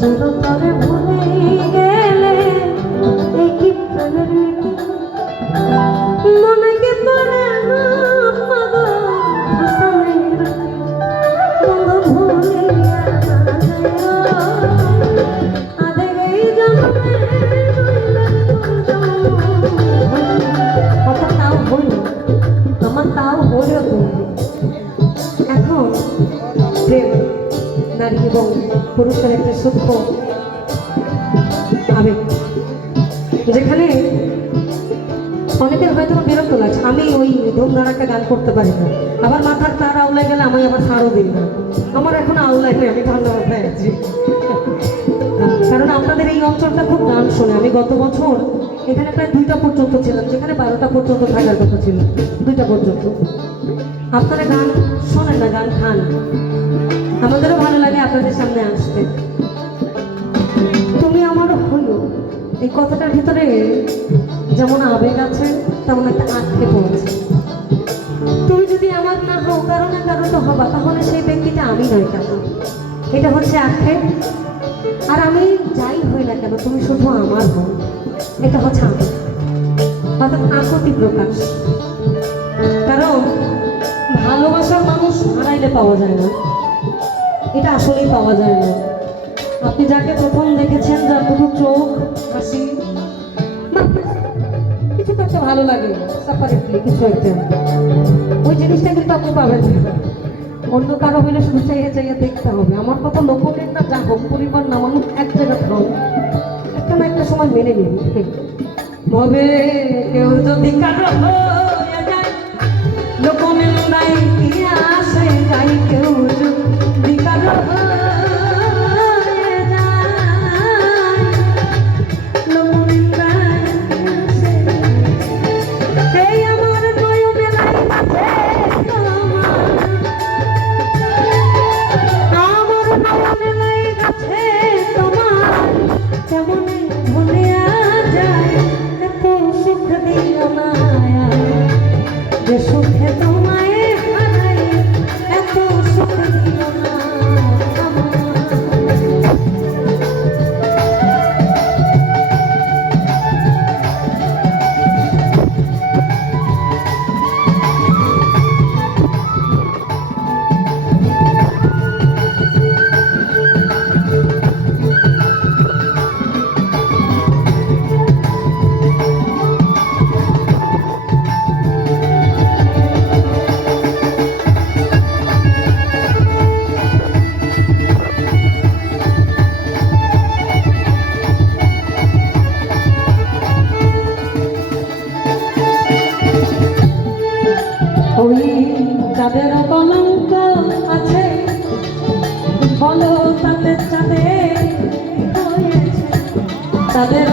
চিরতরে ভুলে গেলে এই কি প্রেমের মনে কি পড়ে না পাগল হাসানের বন্ধু ভুলিয়া না আদেরে জন্মে কথা তাও হইল আমার তাও হইল এখন প্রেম নারী এবং পুরুষের একটা সূক্ষ্ম আবেগ, যেখানে অনেকের হয়তো বিরক্ত লাগছে। আমি ওই ধুমধার একটা গান করতে পারি না, আবার মাথার তার আউলাই গেলে আমি আবার সারও দিই না। আমার এখন আউলাই নেই, আমি ঠান্ডা মাথায় আছি। কারণ আপনাদের এই অঞ্চলটা খুব গান শোনে। আমি গত বছর এখানে প্রায় 2টা পর্যন্ত ছিলাম, যেখানে 12টা পর্যন্ত থাকার কথা ছিল, 2টা পর্যন্ত। আপনারা গান শোনেন না, গান খান। আমাদেরও ভালো লাগে আপনাদের সামনে আসতে। তুমি আমারও হলো, এই কথাটার ভিতরে যেমন আবেগ আছে তেমন একটা আক্ষেপ আছে। তুমি যদি আমার না হও, কারো না কারো তো হবা, তাহলে সেই ব্যক্তিটা আমি নই কেন? এটা হচ্ছে আক্ষেপ। আর আমি যাই হই না কেন, তুমি শুধু আমার হও, এটা হচ্ছে আমি, অর্থাৎ আকুতি প্রকাশ। কারণ ভালোবাসার মানুষ হারাইলে পাওয়া যায় না, এটা আসলেই পাওয়া যায় না। আপনি যাকে প্রথম দেখেছেন, যার দুটো চোখ, হাসি, কিছু তো একটা ভালো লাগে, সেপারেটলি কিছু একটা, ওই জিনিসটা কিন্তু আপনি পাবেন না। অন্য কারো হইলে শুধু চাইয়ে চাইয়ে দেখতে হবে। আমার কথা লোকের না, যা হোক, পরিবার না, মানুষ এক জায়গায় একটা না একটা সময় মেনে নেবে। তবে কেউ যদি কারো হয়ে যায়, লোকনিন্দায় কি আসে যায়, কেউ যদি কারো সুখে তোমায় হারাই, এত সুখ দিল না। ওই যাদের কলঙ্ক আছে, বলো তাদের চাঁদে হয়েছে, তাদের